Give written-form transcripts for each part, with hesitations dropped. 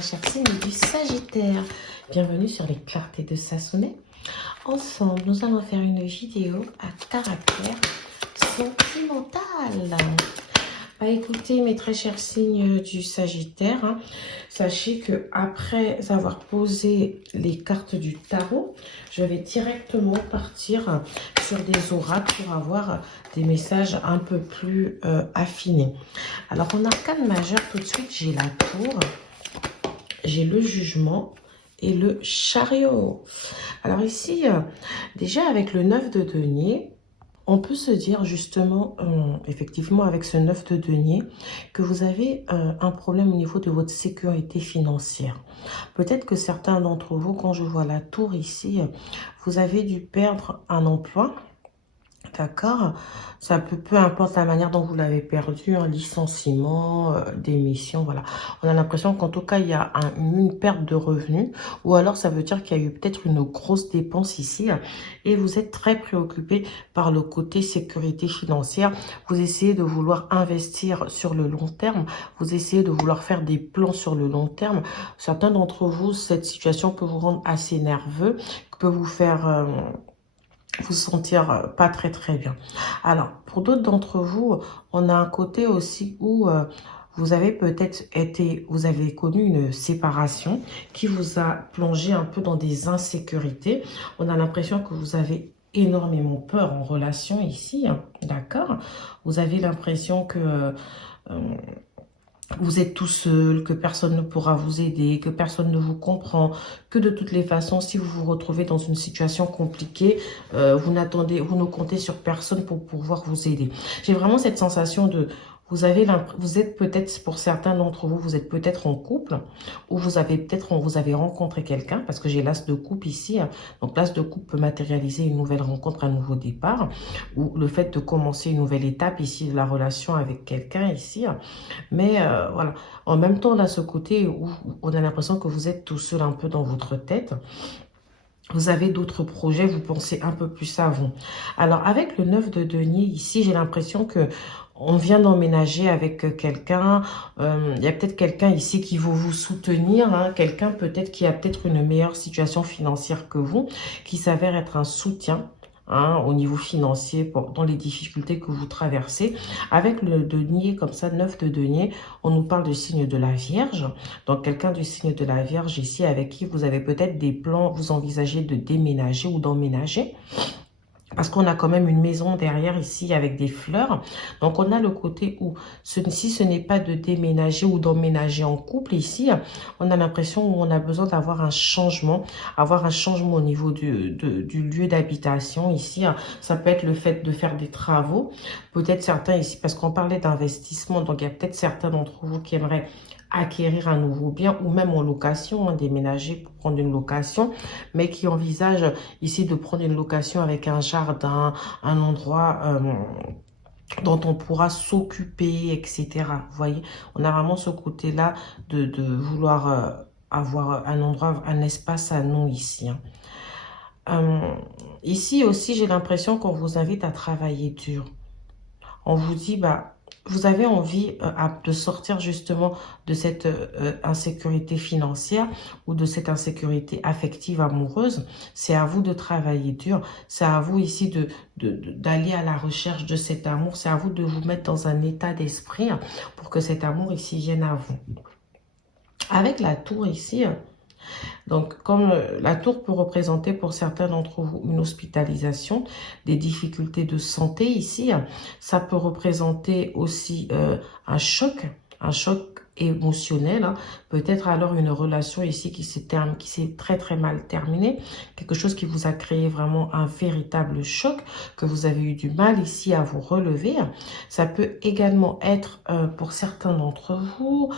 très chers signes du Sagittaire. Bienvenue sur les clartés de Sassonet. Ensemble, nous allons faire une vidéo à caractère sentimental. Bah, écoutez, mes très chers signes du Sagittaire, sachez que après avoir posé les cartes du tarot, je vais directement partir sur des oracles pour avoir des messages un peu plus affinés. Alors, en arcane majeur, tout de suite, j'ai la tour, j'ai le jugement et le chariot. Alors ici, déjà avec le 9 de denier, on peut se dire justement, effectivement avec ce 9 de denier, que vous avez un problème au niveau de votre sécurité financière. Peut-être que certains d'entre vous, quand je vois la tour ici, vous avez dû perdre un emploi. D'accord, ça peut, peu importe la manière dont vous l'avez perdu, un licenciement, démission, voilà. On a l'impression qu'en tout cas, il y a une perte de revenus, ou alors ça veut dire qu'il y a eu peut-être une grosse dépense ici, et vous êtes très préoccupé par le côté sécurité financière. Vous essayez de vouloir investir sur le long terme, vous essayez de vouloir faire des plans sur le long terme. Certains d'entre vous, cette situation peut vous rendre assez nerveux, peut vous faire vous sentir pas très bien. Alors, pour d'autres d'entre vous, on a un côté aussi où vous avez peut-être vous avez connu une séparation qui vous a plongé un peu dans des insécurités. On a l'impression que vous avez énormément peur en relation ici, d'accord? Vous avez l'impression que vous êtes tout seul, que personne ne pourra vous aider, que personne ne vous comprend, que de toutes les façons, si vous vous retrouvez dans une situation compliquée, vous ne comptez sur personne pour pouvoir vous aider. J'ai vraiment cette sensation de, vous êtes peut-être, pour certains d'entre vous, vous êtes peut-être en couple, ou vous avez rencontré quelqu'un, parce que j'ai l'as de coupe ici, donc l'as de coupe peut matérialiser une nouvelle rencontre, un nouveau départ, ou le fait de commencer une nouvelle étape ici de la relation avec quelqu'un ici, mais voilà, en même temps, on a ce côté où on a l'impression que vous êtes tout seul un peu dans votre tête. Vous avez d'autres projets, vous pensez un peu plus à vous. Alors, avec le 9 de denier, ici, j'ai l'impression que on vient d'emménager avec quelqu'un. Il y a peut-être quelqu'un ici qui veut vous soutenir. Quelqu'un peut-être qui a peut-être une meilleure situation financière que vous, qui s'avère être un soutien. Au niveau financier, dans les difficultés que vous traversez. Avec le denier, comme ça, 9 de denier, on nous parle du signe de la Vierge. Donc, quelqu'un du signe de la Vierge ici, avec qui vous avez peut-être des plans, vous envisagez de déménager ou d'emménager. Parce qu'on a quand même une maison derrière ici avec des fleurs. Donc, on a le côté où, si ce n'est pas de déménager ou d'emménager en couple ici, on a l'impression où on a besoin d'avoir un changement. Avoir un changement au niveau du lieu d'habitation ici. Ça peut être le fait de faire des travaux. Peut-être certains ici, parce qu'on parlait d'investissement. Donc, il y a peut-être certains d'entre vous qui aimeraient acquérir un nouveau bien ou même en location, déménager pour prendre une location, mais qui envisagent ici de prendre une location avec un jardin, un endroit dont on pourra s'occuper, etc. Vous voyez, on a vraiment ce côté-là de vouloir avoir un endroit, un espace à nous ici. Ici aussi, j'ai l'impression qu'on vous invite à travailler dur. On vous dit, bah, vous avez envie de sortir justement de cette insécurité financière ou de cette insécurité affective amoureuse. C'est à vous de travailler dur. C'est à vous ici d'aller à la recherche de cet amour. C'est à vous de vous mettre dans un état d'esprit pour que cet amour ici vienne à vous. Avec la tour ici, donc, comme la tour peut représenter pour certains d'entre vous une hospitalisation, des difficultés de santé ici, ça peut représenter aussi un choc émotionnel, peut-être alors une relation ici qui s'est très mal terminée, quelque chose qui vous a créé vraiment un véritable choc, que vous avez eu du mal ici à vous relever. Ça peut également être pour certains d'entre vous,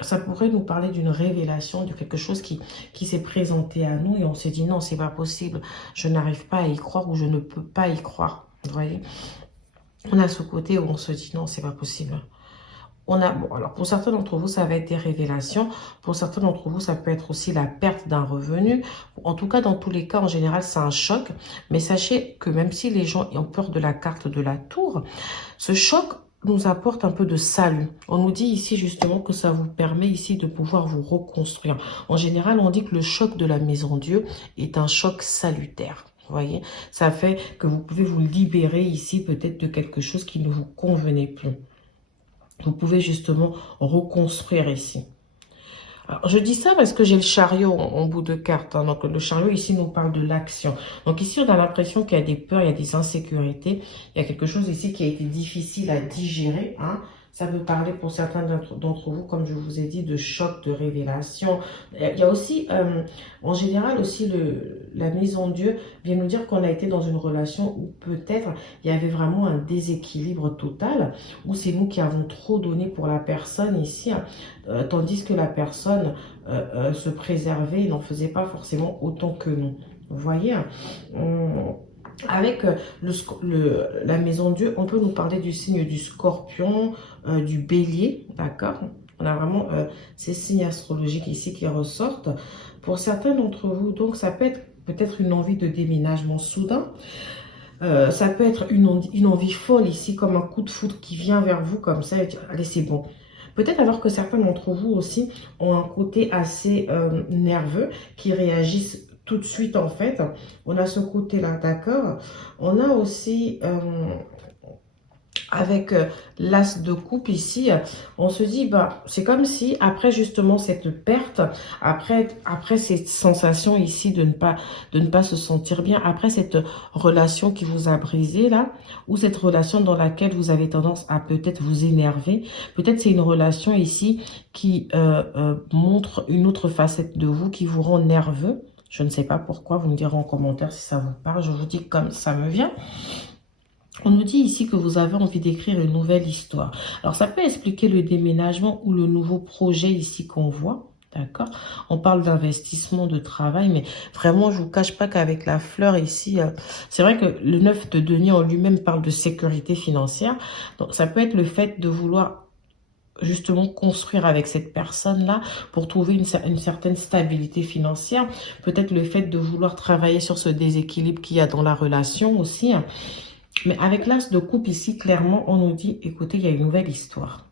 ça pourrait nous parler d'une révélation, de quelque chose qui s'est présenté à nous et on s'est dit non, c'est pas possible, je n'arrive pas à y croire ou je ne peux pas y croire. Vous voyez, on a ce côté où on se dit non, c'est pas possible. Bon, alors pour certains d'entre vous, ça va être des révélations. Pour certains d'entre vous, ça peut être aussi la perte d'un revenu. En tout cas, dans tous les cas, en général, c'est un choc. Mais sachez que même si les gens ont peur de la carte de la tour, ce choc nous apporte un peu de salut. On nous dit ici justement que ça vous permet ici de pouvoir vous reconstruire. En général, on dit que le choc de la maison Dieu est un choc salutaire. Vous voyez, ça fait que vous pouvez vous libérer ici peut-être de quelque chose qui ne vous convenait plus. Vous pouvez justement reconstruire ici. Alors, je dis ça parce que j'ai le chariot en bout de carte. Hein. Donc, le chariot, ici, nous parle de l'action. Donc, ici, on a l'impression qu'il y a des peurs, il y a des insécurités. Il y a quelque chose ici qui a été difficile à digérer. Hein. Ça peut parler pour certains d'entre vous, comme je vous ai dit, de choc, de révélation. Il y a aussi, en général, aussi, la maison Dieu vient nous dire qu'on a été dans une relation où peut-être il y avait vraiment un déséquilibre total, où c'est nous qui avons trop donné pour la personne ici, hein, tandis que la personne se préservait et n'en faisait pas forcément autant que nous. Vous voyez, hein, avec la maison Dieu, on peut nous parler du signe du scorpion, du bélier, d'accord? On a vraiment ces signes astrologiques ici qui ressortent. Pour certains d'entre vous, donc ça peut être peut-être une envie de déménagement soudain. Ça peut être une envie folle ici, comme un coup de foudre qui vient vers vous comme ça. Et allez, c'est bon. Peut-être alors que certains d'entre vous aussi ont un côté assez nerveux, qui réagissent tout de suite en fait. On a ce côté-là, d'accord? On a aussi, avec l'as de coupe ici, on se dit, bah, c'est comme si après justement cette perte, après cette sensation ici de ne pas se sentir bien, après cette relation qui vous a brisé là, ou cette relation dans laquelle vous avez tendance à peut-être vous énerver, peut-être c'est une relation ici qui montre une autre facette de vous, qui vous rend nerveux. Je ne sais pas pourquoi, vous me direz en commentaire si ça vous parle, je vous dis comme ça me vient. On nous dit ici que vous avez envie d'écrire une nouvelle histoire. Alors, ça peut expliquer le déménagement ou le nouveau projet ici qu'on voit. D'accord? On parle d'investissement, de travail, mais vraiment, je ne vous cache pas qu'avec la fleur ici, c'est vrai que le 9 de denier en lui-même parle de sécurité financière. Donc, ça peut être le fait de vouloir justement construire avec cette personne-là pour trouver une certaine stabilité financière. Peut-être le fait de vouloir travailler sur ce déséquilibre qu'il y a dans la relation aussi. Mais avec l'as de coupe ici, clairement, on nous dit, écoutez, il y a une nouvelle histoire.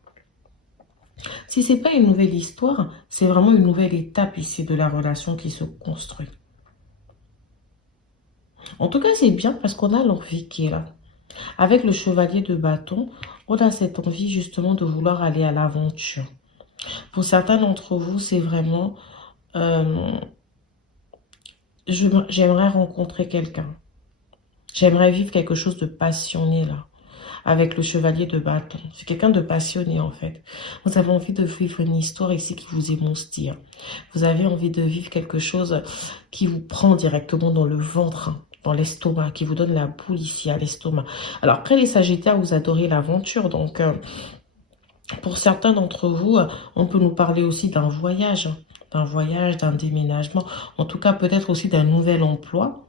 Si ce n'est pas une nouvelle histoire, c'est vraiment une nouvelle étape ici de la relation qui se construit. En tout cas, c'est bien parce qu'on a l'envie qui est là. Avec le chevalier de bâton, on a cette envie justement de vouloir aller à l'aventure. Pour certains d'entre vous, c'est vraiment, j'aimerais rencontrer quelqu'un. J'aimerais vivre quelque chose de passionné là, avec le chevalier de bâton. C'est quelqu'un de passionné en fait. Vous avez envie de vivre une histoire ici qui vous émoustille. Vous avez envie de vivre quelque chose qui vous prend directement dans le ventre, dans l'estomac, qui vous donne la boule ici à l'estomac. Alors après les Sagittaires, vous adorez l'aventure, donc pour certains d'entre vous, on peut nous parler aussi d'un voyage, d'un déménagement, en tout cas peut-être aussi d'un nouvel emploi.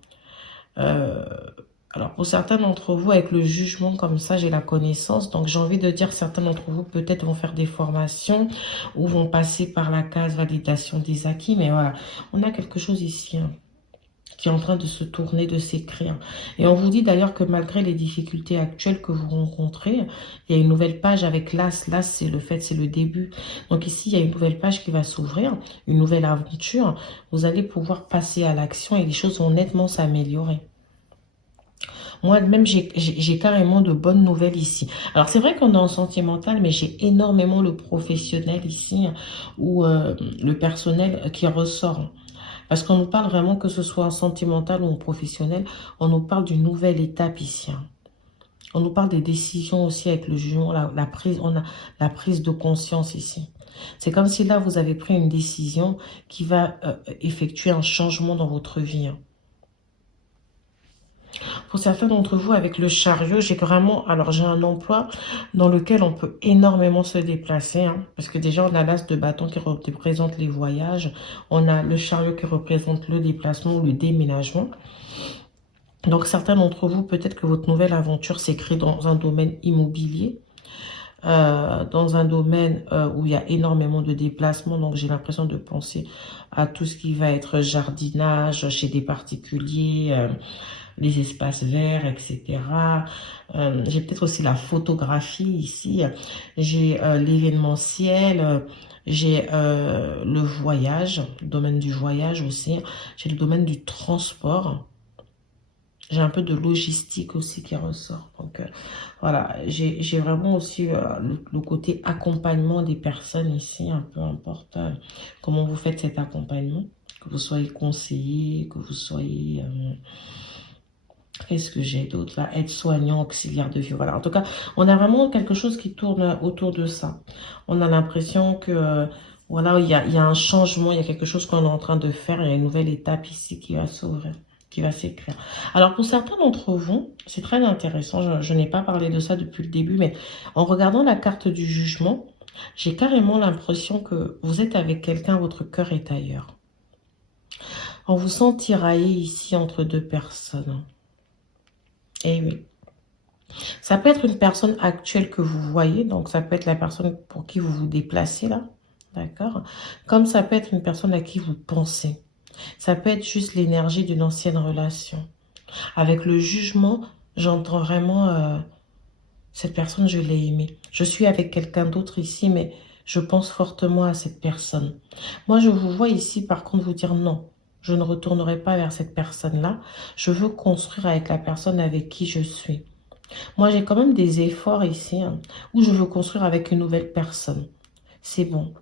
Alors, pour certains d'entre vous, avec le jugement comme ça, j'ai la connaissance. Donc, j'ai envie de dire, certains d'entre vous, peut-être vont faire des formations ou vont passer par la case validation des acquis. Mais voilà, on a quelque chose ici hein, qui est en train de se tourner, de s'écrire. Et on vous dit d'ailleurs que malgré les difficultés actuelles que vous rencontrez, il y a une nouvelle page avec l'As. L'As, c'est le fait, c'est le début. Donc ici, il y a une nouvelle page qui va s'ouvrir, une nouvelle aventure. Vous allez pouvoir passer à l'action et les choses vont nettement s'améliorer. Moi-même, j'ai carrément de bonnes nouvelles ici. Alors, c'est vrai qu'on est en sentimental, mais j'ai énormément le professionnel ici, ou le personnel qui ressort. Parce qu'on nous parle vraiment, que ce soit en sentimental ou en professionnel, on nous parle d'une nouvelle étape ici. On nous parle des décisions aussi avec le jugement, on a la prise de conscience ici. C'est comme si là, vous avez pris une décision qui va effectuer un changement dans votre vie. Pour certains d'entre vous, avec le chariot, j'ai un emploi dans lequel on peut énormément se déplacer. Hein, parce que déjà, on a l'as de bâton qui représente les voyages. On a le chariot qui représente le déplacement ou le déménagement. Donc, certains d'entre vous, peut-être que votre nouvelle aventure s'écrit dans un domaine immobilier. Dans un domaine où il y a énormément de déplacements. Donc, j'ai l'impression de penser à tout ce qui va être jardinage chez des particuliers, les espaces verts, etc. J'ai peut-être aussi la photographie ici. J'ai l'événementiel. J'ai le voyage, le domaine du voyage aussi. J'ai le domaine du transport. J'ai un peu de logistique aussi qui ressort. Donc, voilà, j'ai vraiment aussi le côté accompagnement des personnes ici. Peu importe comment vous faites cet accompagnement. Que vous soyez conseiller, que vous soyez... qu'est-ce que j'ai d'autre là? Aide-soignant, auxiliaire de vie. Voilà, en tout cas, on a vraiment quelque chose qui tourne autour de ça. On a l'impression que... voilà, il y a un changement, il y a quelque chose qu'on est en train de faire. Il y a une nouvelle étape ici qui va s'ouvrir, qui va s'écrire. Alors, pour certains d'entre vous, c'est très intéressant. Je n'ai pas parlé de ça depuis le début, mais en regardant la carte du jugement, j'ai carrément l'impression que vous êtes avec quelqu'un, votre cœur est ailleurs. On vous sent tiraillé ici entre deux personnes. Eh oui. Ça peut être une personne actuelle que vous voyez, donc ça peut être la personne pour qui vous vous déplacez là, d'accord? Comme ça peut être une personne à qui vous pensez. Ça peut être juste l'énergie d'une ancienne relation. Avec le jugement, j'entends vraiment, cette personne, je l'ai aimée. Je suis avec quelqu'un d'autre ici, mais je pense fortement à cette personne. Moi, je vous vois ici, par contre, vous dire non. Je ne retournerai pas vers cette personne-là. Je veux construire avec la personne avec qui je suis. Moi, j'ai quand même des efforts ici où je veux construire avec une nouvelle personne. C'est bon.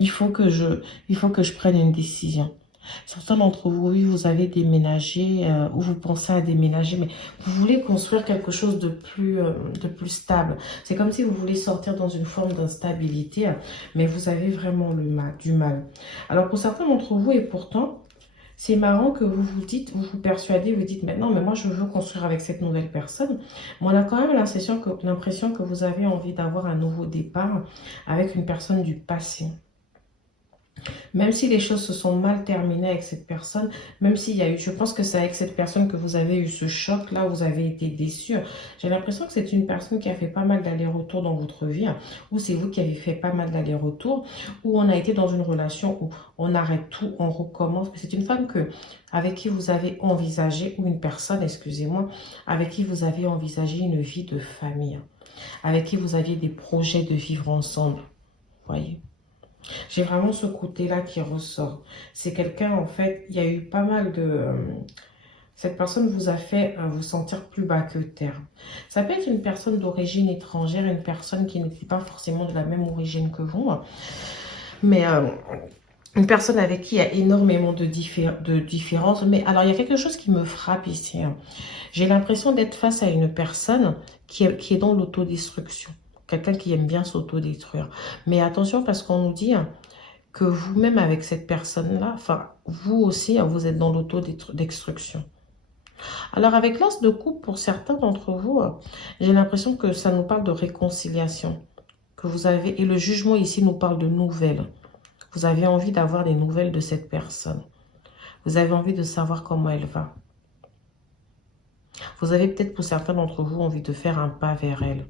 Il faut que je prenne une décision. Certains d'entre vous, oui, vous avez déménagé ou vous pensez à déménager, mais vous voulez construire quelque chose de plus stable. C'est comme si vous voulez sortir dans une forme d'instabilité, mais vous avez vraiment du mal. Alors, pour certains d'entre vous, et pourtant, c'est marrant que vous vous dites, vous vous persuadez, vous dites maintenant, mais moi je veux construire avec cette nouvelle personne. Mais on a quand même l'impression que vous avez envie d'avoir un nouveau départ avec une personne du passé. Même si les choses se sont mal terminées avec cette personne, même s'il y a eu, je pense que c'est avec cette personne que vous avez eu ce choc, là, vous avez été déçu. J'ai l'impression que c'est une personne qui a fait pas mal d'allers-retours dans votre vie, ou c'est vous qui avez fait pas mal d'allers-retours, ou on a été dans une relation où on arrête tout, on recommence. C'est une femme avec qui vous avez envisagé, ou une personne, excusez-moi, avec qui vous avez envisagé une vie de famille, avec qui vous aviez des projets de vivre ensemble, voyez. J'ai vraiment ce côté-là qui ressort. C'est quelqu'un, en fait, il y a eu pas mal de... cette personne vous a fait vous sentir plus bas que terre. Ça peut être une personne d'origine étrangère, une personne qui n'était pas forcément de la même origine que vous, mais une personne avec qui il y a énormément de différences. Mais alors, il y a quelque chose qui me frappe ici. J'ai l'impression d'être face à une personne qui est dans l'autodestruction. Quelqu'un qui aime bien s'autodétruire. Mais attention, parce qu'on nous dit que vous-même, avec cette personne-là, enfin, vous aussi, vous êtes dans l'autodestruction. Alors, avec l'as de coupe, pour certains d'entre vous, j'ai l'impression que ça nous parle de réconciliation. Que vous avez, et le jugement ici nous parle de nouvelles. Vous avez envie d'avoir des nouvelles de cette personne. Vous avez envie de savoir comment elle va. Vous avez peut-être, pour certains d'entre vous, envie de faire un pas vers elle.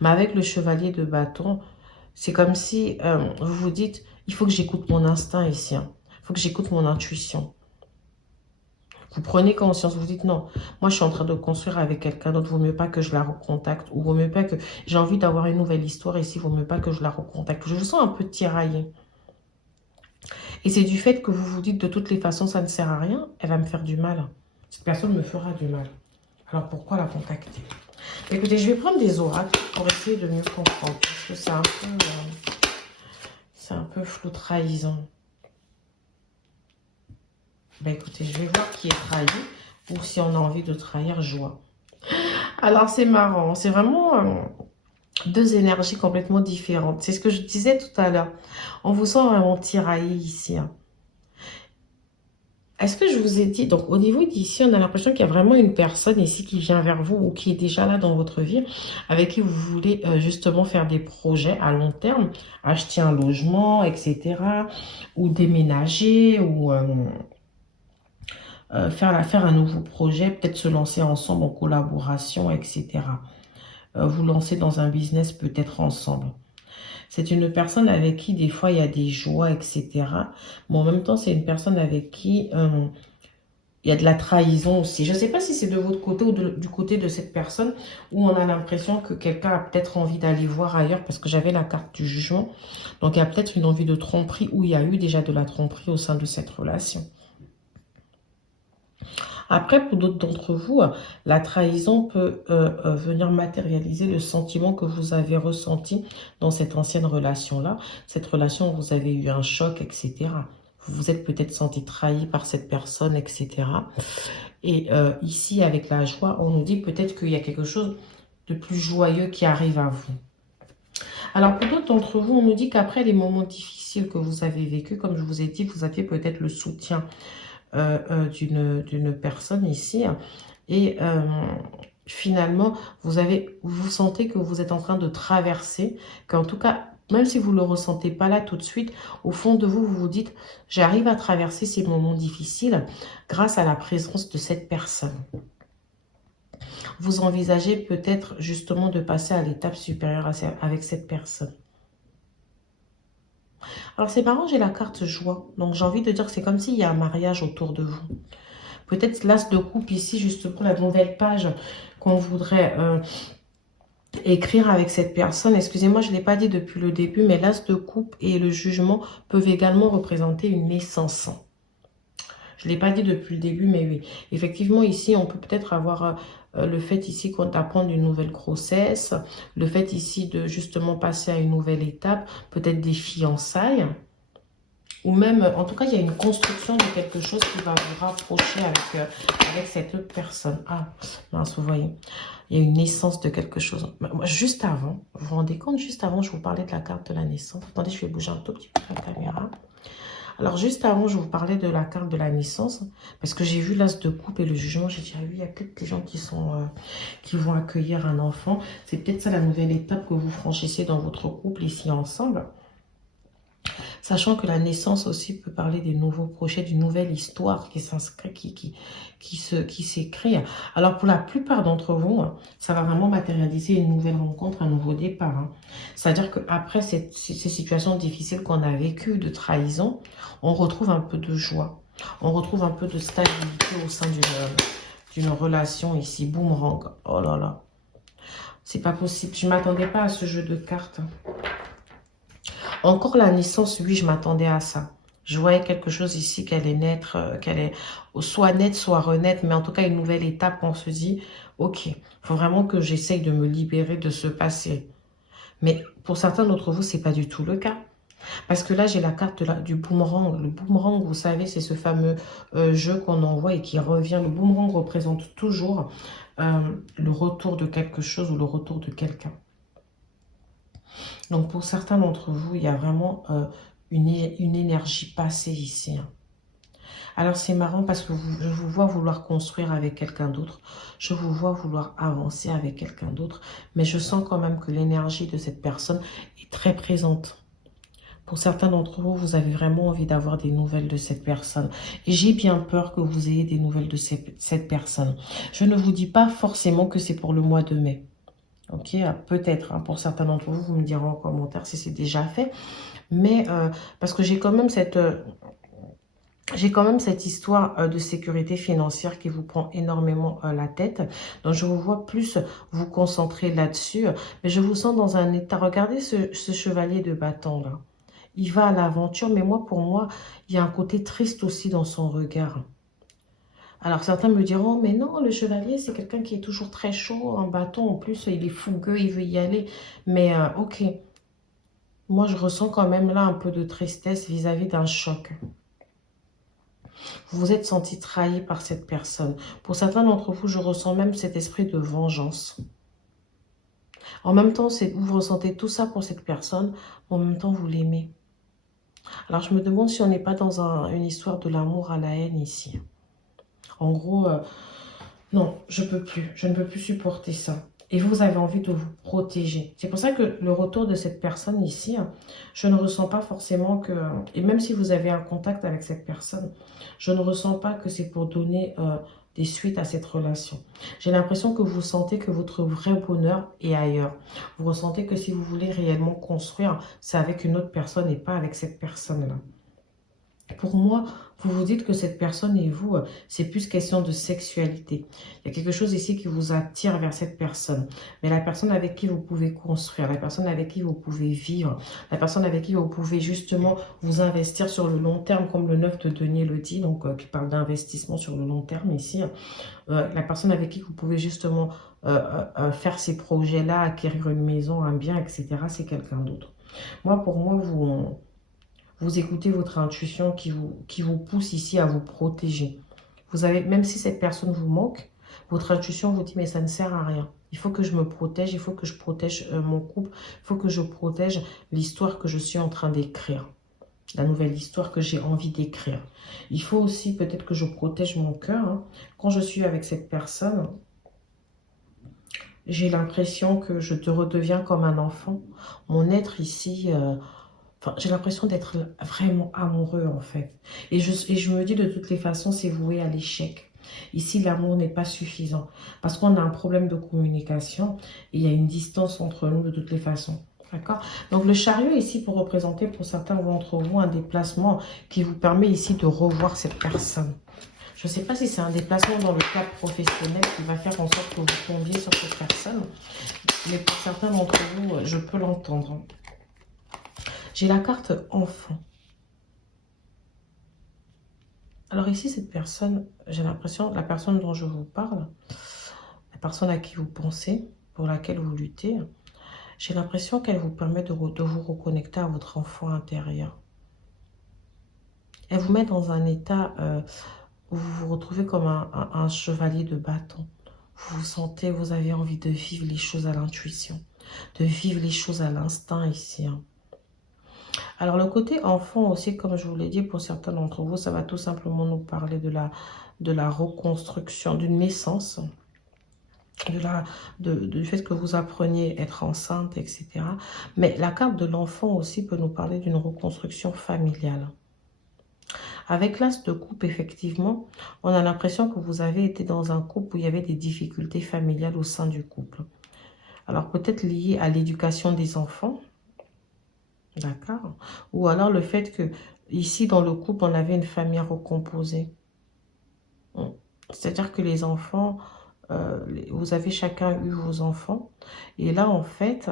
Mais avec le chevalier de bâton, c'est comme si vous vous dites, il faut que j'écoute mon instinct ici. Il faut que j'écoute mon intuition. Vous prenez conscience, vous dites non, moi je suis en train de construire avec quelqu'un d'autre, vaut mieux pas que je la recontacte, ou vaut mieux pas que j'ai envie d'avoir une nouvelle histoire ici, vaut mieux pas que je la recontacte. Je vous sens un peu tiraillé. Et c'est du fait que vous vous dites de toutes les façons ça ne sert à rien, elle va me faire du mal. Cette personne me fera du mal. Alors pourquoi la contacter? Écoutez, je vais prendre des oracles pour essayer de mieux comprendre. Parce que c'est un peu flou, trahison. Ben écoutez, je vais voir qui est trahi. Ou si on a envie de trahir, joie. Alors c'est marrant. C'est vraiment deux énergies complètement différentes. C'est ce que je disais tout à l'heure. On vous sent vraiment tiraillé ici. Est-ce que je vous ai dit, donc au niveau d'ici, on a l'impression qu'il y a vraiment une personne ici qui vient vers vous ou qui est déjà là dans votre vie, avec qui vous voulez justement faire des projets à long terme, acheter un logement, etc. Ou déménager, ou faire un nouveau projet, peut-être se lancer ensemble en collaboration, etc. Vous lancer dans un business peut-être ensemble. C'est une personne avec qui, des fois, il y a des joies, etc. Mais en même temps, c'est une personne avec qui Il y a de la trahison aussi. Je ne sais pas si c'est de votre côté ou du côté de cette personne où on a l'impression que quelqu'un a peut-être envie d'aller voir ailleurs parce que j'avais la carte du jugement. Donc, il y a peut-être une envie de tromperie ou il y a eu déjà de la tromperie au sein de cette relation. Après, pour d'autres d'entre vous, la trahison peut venir matérialiser le sentiment que vous avez ressenti dans cette ancienne relation-là. Cette relation, vous avez eu un choc, etc. Vous vous êtes peut-être senti trahi par cette personne, etc. Et ici, avec la joie, on nous dit peut-être qu'il y a quelque chose de plus joyeux qui arrive à vous. Alors, pour d'autres d'entre vous, on nous dit qu'après les moments difficiles que vous avez vécus, comme je vous ai dit, vous aviez peut-être le soutien d'une personne ici. Et finalement, vous sentez que vous êtes en train de traverser, qu'en tout cas, même si vous ne le ressentez pas là tout de suite, au fond de vous, vous vous dites, j'arrive à traverser ces moments difficiles grâce à la présence de cette personne. Vous envisagez peut-être justement de passer à l'étape supérieure avec cette personne. Alors c'est marrant, j'ai la carte joie. Donc j'ai envie de dire que c'est comme s'il y a un mariage autour de vous. Peut-être l'as de coupe ici, justement, la nouvelle page qu'on voudrait écrire avec cette personne. Excusez-moi, je ne l'ai pas dit depuis le début, mais l'as de coupe et le jugement peuvent également représenter une naissance. Je ne l'ai pas dit depuis le début, mais oui. Effectivement, ici, on peut peut-être avoir le fait ici d'apprendre une nouvelle grossesse, le fait ici de justement passer à une nouvelle étape, peut-être des fiançailles. Ou même, en tout cas, il y a une construction de quelque chose qui va vous rapprocher avec cette autre personne. Ah, mince, vous voyez. Il y a une naissance de quelque chose. Juste avant, vous vous rendez compte, juste avant, je vous parlais de la carte de la naissance. Attendez, je vais bouger un tout petit peu la caméra. Alors, juste avant, je vous parlais de la carte de la naissance. Parce que j'ai vu l'as de coupe et le jugement. J'ai dit, ah oui, il y a peut-être des gens qui vont accueillir un enfant. C'est peut-être ça la nouvelle étape que vous franchissez dans votre couple ici ensemble. Sachant que la naissance aussi peut parler des nouveaux projets, d'une nouvelle histoire qui s'inscrit, qui s'écrit. Alors pour la plupart d'entre vous, ça va vraiment matérialiser une nouvelle rencontre, un nouveau départ. C'est-à-dire qu'après ces situations difficiles qu'on a vécues de trahison, on retrouve un peu de joie. On retrouve un peu de stabilité au sein d'une relation ici. Boomerang. Oh là là. C'est pas possible. Je ne m'attendais pas à ce jeu de cartes. Encore la naissance, oui, je m'attendais à ça. Je voyais quelque chose ici qu'elle est naître, qu'elle est soit naître, soit renaître, mais en tout cas une nouvelle étape, on se dit, ok, il faut vraiment que j'essaye de me libérer de ce passé. Mais pour certains d'entre vous, c'est pas du tout le cas. Parce que là, j'ai la carte du boomerang. Le boomerang, vous savez, c'est ce fameux jeu qu'on envoie et qui revient. Le boomerang représente toujours le retour de quelque chose ou le retour de quelqu'un. Donc, pour certains d'entre vous, il y a vraiment une énergie passée ici. Alors, c'est marrant parce que je vous vois vouloir construire avec quelqu'un d'autre. Je vous vois vouloir avancer avec quelqu'un d'autre. Mais je sens quand même que l'énergie de cette personne est très présente. Pour certains d'entre vous, vous avez vraiment envie d'avoir des nouvelles de cette personne. Et j'ai bien peur que vous ayez des nouvelles de cette personne. Je ne vous dis pas forcément que c'est pour le mois de mai. Ok, peut-être, pour certains d'entre vous, vous me direz en commentaire si c'est déjà fait. Mais parce que j'ai quand même cette histoire de sécurité financière qui vous prend énormément la tête. Donc, je vous vois plus vous concentrer là-dessus. Mais je vous sens dans un état. Regardez ce chevalier de bâton là. Il va à l'aventure, mais pour moi, il y a un côté triste aussi dans son regard. Alors, certains me diront, mais non, le chevalier, c'est quelqu'un qui est toujours très chaud, un bâton. En plus, il est fougueux, il veut y aller. Mais, ok. Moi, je ressens quand même là un peu de tristesse vis-à-vis d'un choc. Vous vous êtes senti trahi par cette personne. Pour certains d'entre vous, je ressens même cet esprit de vengeance. En même temps, vous ressentez tout ça pour cette personne, en même temps, vous l'aimez. Alors, je me demande si on n'est pas dans une histoire de l'amour à la haine ici. En gros, non, je peux plus. Je ne peux plus supporter ça. Et vous avez envie de vous protéger. C'est pour ça que le retour de cette personne ici, je ne ressens pas forcément que... Et même si vous avez un contact avec cette personne, je ne ressens pas que c'est pour donner des suites à cette relation. J'ai l'impression que vous sentez que votre vrai bonheur est ailleurs. Vous ressentez que si vous voulez réellement construire, c'est avec une autre personne et pas avec cette personne-là. Pour moi, vous vous dites que cette personne et vous, c'est plus question de sexualité. Il y a quelque chose ici qui vous attire vers cette personne. Mais la personne avec qui vous pouvez construire, la personne avec qui vous pouvez vivre, la personne avec qui vous pouvez justement vous investir sur le long terme, comme le 9 de denier le dit, donc qui parle d'investissement sur le long terme ici. La personne avec qui vous pouvez justement faire ces projets-là, acquérir une maison, un bien, etc., c'est quelqu'un d'autre. Moi, pour moi, vous écoutez votre intuition qui vous pousse ici à vous protéger. Vous avez, même si cette personne vous manque, votre intuition vous dit, mais ça ne sert à rien. Il faut que je me protège, il faut que je protège mon couple, il faut que je protège l'histoire que je suis en train d'écrire, la nouvelle histoire que j'ai envie d'écrire. Il faut aussi peut-être que je protège mon cœur. Hein. Quand je suis avec cette personne, j'ai l'impression que je te redeviens comme un enfant. Mon être ici... Enfin, j'ai l'impression d'être vraiment amoureux en fait. Et je me dis de toutes les façons, c'est voué à l'échec. Ici, l'amour n'est pas suffisant. Parce qu'on a un problème de communication et il y a une distance entre nous de toutes les façons. D'accord? Donc le chariot ici pour représenter pour certains d'entre vous un déplacement qui vous permet ici de revoir cette personne. Je ne sais pas si c'est un déplacement dans le cadre professionnel qui va faire en sorte que vous tombiez sur cette personne. Mais pour certains d'entre vous, je peux l'entendre. J'ai la carte enfant. Alors ici, cette personne, j'ai l'impression, la personne dont je vous parle, la personne à qui vous pensez, pour laquelle vous luttez, j'ai l'impression qu'elle vous permet de vous reconnecter à votre enfant intérieur. Elle vous met dans un état où vous vous retrouvez comme un chevalier de bâton. Vous vous sentez, vous avez envie de vivre les choses à l'intuition, de vivre les choses à l'instinct ici. Hein. Alors, le côté enfant aussi, comme je vous l'ai dit, pour certains d'entre vous, ça va tout simplement nous parler de la reconstruction, d'une naissance, du fait que vous appreniez à être enceinte, etc. Mais la carte de l'enfant aussi peut nous parler d'une reconstruction familiale. Avec l'as de coupe, effectivement, on a l'impression que vous avez été dans un couple où il y avait des difficultés familiales au sein du couple. Alors, peut-être liées à l'éducation des enfants, d'accord? Ou alors le fait que ici dans le couple, on avait une famille recomposée. C'est-à-dire que les enfants, vous avez chacun eu vos enfants. Et là, en fait,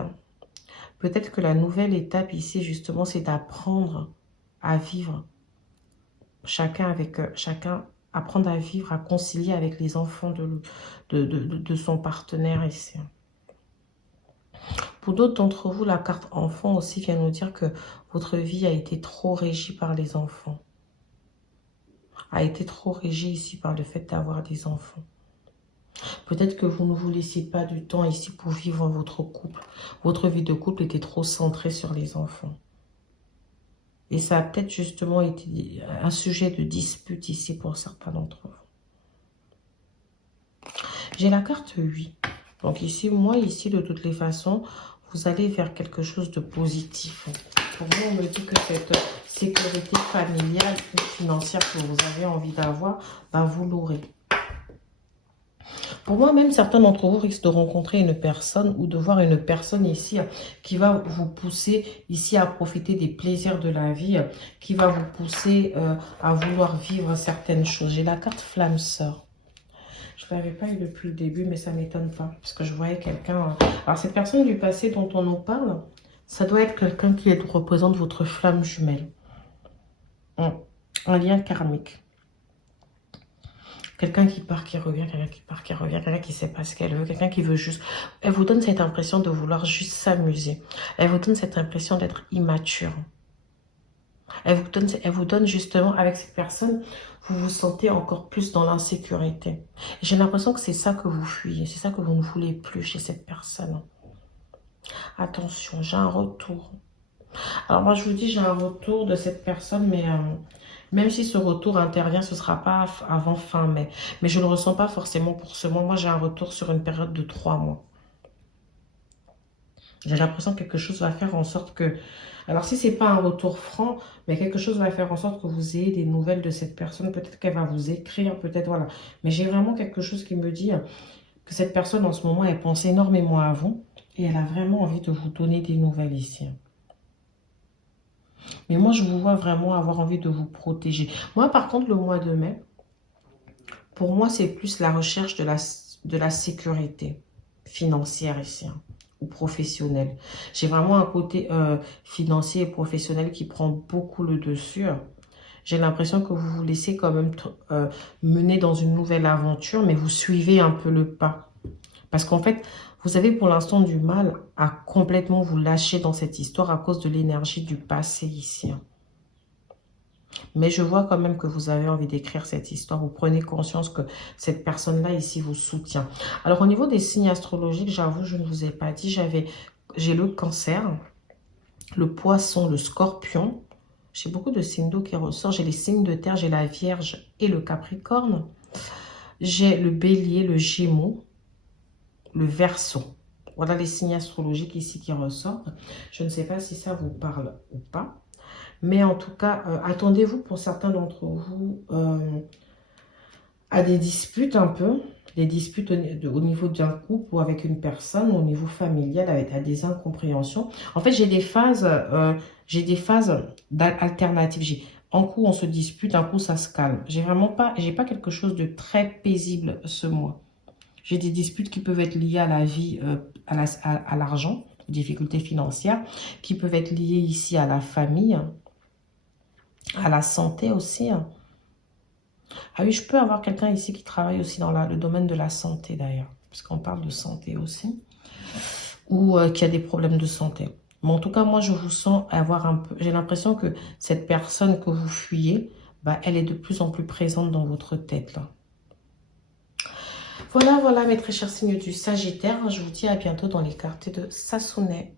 peut-être que la nouvelle étape ici, justement, c'est d'apprendre à vivre. Chacun avec chacun, apprendre à vivre, à concilier avec les enfants de son partenaire ici. Pour d'autres d'entre vous, la carte enfant aussi vient nous dire que votre vie a été trop régie par les enfants. A été trop régie ici par le fait d'avoir des enfants. Peut-être que vous ne vous laissiez pas du temps ici pour vivre votre couple. Votre vie de couple était trop centrée sur les enfants. Et ça a peut-être justement été un sujet de dispute ici pour certains d'entre vous. J'ai la carte 8. Donc ici, moi, ici, de toutes les façons, vous allez vers quelque chose de positif. Pour moi, on me dit que cette sécurité familiale ou financière que vous avez envie d'avoir, ben vous l'aurez. Pour moi, même certains d'entre vous risquent de rencontrer une personne ou de voir une personne ici qui va vous pousser ici à profiter des plaisirs de la vie, qui va vous pousser à vouloir vivre certaines choses. J'ai la carte flamme sœur. Je ne l'avais pas eu depuis le début, mais ça ne m'étonne pas. Parce que je voyais quelqu'un... Alors, cette personne du passé dont on nous parle, ça doit être quelqu'un qui représente votre flamme jumelle. Un lien karmique. Quelqu'un qui part, qui revient, quelqu'un qui part, qui revient, quelqu'un qui ne sait pas ce qu'elle veut, quelqu'un qui veut juste... Elle vous donne cette impression de vouloir juste s'amuser. Elle vous donne cette impression d'être immature. Elle vous donne justement, avec cette personne, vous vous sentez encore plus dans l'insécurité. J'ai l'impression que c'est ça que vous fuyez, c'est ça que vous ne voulez plus chez cette personne. Attention, j'ai un retour. Alors moi, je vous dis, j'ai un retour de cette personne, mais... même si ce retour intervient, ce ne sera pas avant fin mai. Mais je ne le ressens pas forcément pour ce mois. Moi, j'ai un retour sur une période de 3 mois. J'ai l'impression que quelque chose va faire en sorte que... Alors, si ce n'est pas un retour franc, mais quelque chose va faire en sorte que vous ayez des nouvelles de cette personne. Peut-être qu'elle va vous écrire, peut-être, voilà. Mais j'ai vraiment quelque chose qui me dit que cette personne, en ce moment, elle pense énormément à vous. Et elle a vraiment envie de vous donner des nouvelles ici. Mais moi, je vous vois vraiment avoir envie de vous protéger. Moi, par contre, le mois de mai, pour moi, c'est plus la recherche de la sécurité financière ici, hein, ou professionnelle. J'ai vraiment un côté financier et professionnel qui prend beaucoup le dessus. J'ai l'impression que vous vous laissez quand même mener dans une nouvelle aventure, mais vous suivez un peu le pas. Parce qu'en fait, vous avez pour l'instant du mal à complètement vous lâcher dans cette histoire à cause de l'énergie du passé ici, hein. Mais je vois quand même que vous avez envie d'écrire cette histoire. Vous prenez conscience que cette personne-là ici vous soutient. Alors au niveau des signes astrologiques, j'avoue, je ne vous ai pas dit, j'ai le cancer, le poisson, le scorpion. J'ai beaucoup de signes d'eau qui ressortent. J'ai les signes de terre, j'ai la vierge et le capricorne. J'ai le bélier, le gémeaux, le verseau. Voilà les signes astrologiques ici qui ressortent. Je ne sais pas si ça vous parle ou pas. Mais en tout cas, attendez-vous pour certains d'entre vous à des disputes un peu. Des disputes au niveau d'un couple ou avec une personne, au niveau familial, à des incompréhensions. En fait, j'ai des phases alternatives. En coup, on se dispute, un coup, ça se calme. J'ai pas quelque chose de très paisible ce mois. J'ai des disputes qui peuvent être liées à la vie, à l'argent, aux difficultés financières, qui peuvent être liées ici à la famille, à la santé aussi. Ah oui, je peux avoir quelqu'un ici qui travaille aussi dans le domaine de la santé d'ailleurs, parce qu'on parle de santé aussi, ou qui a des problèmes de santé. Mais en tout cas, moi, je vous sens avoir un peu... J'ai l'impression que cette personne que vous fuyez, bah, elle est de plus en plus présente dans votre tête, là. Voilà, voilà, mes très chers signes du Sagittaire. Je vous dis à bientôt dans les cartes de Sassonet.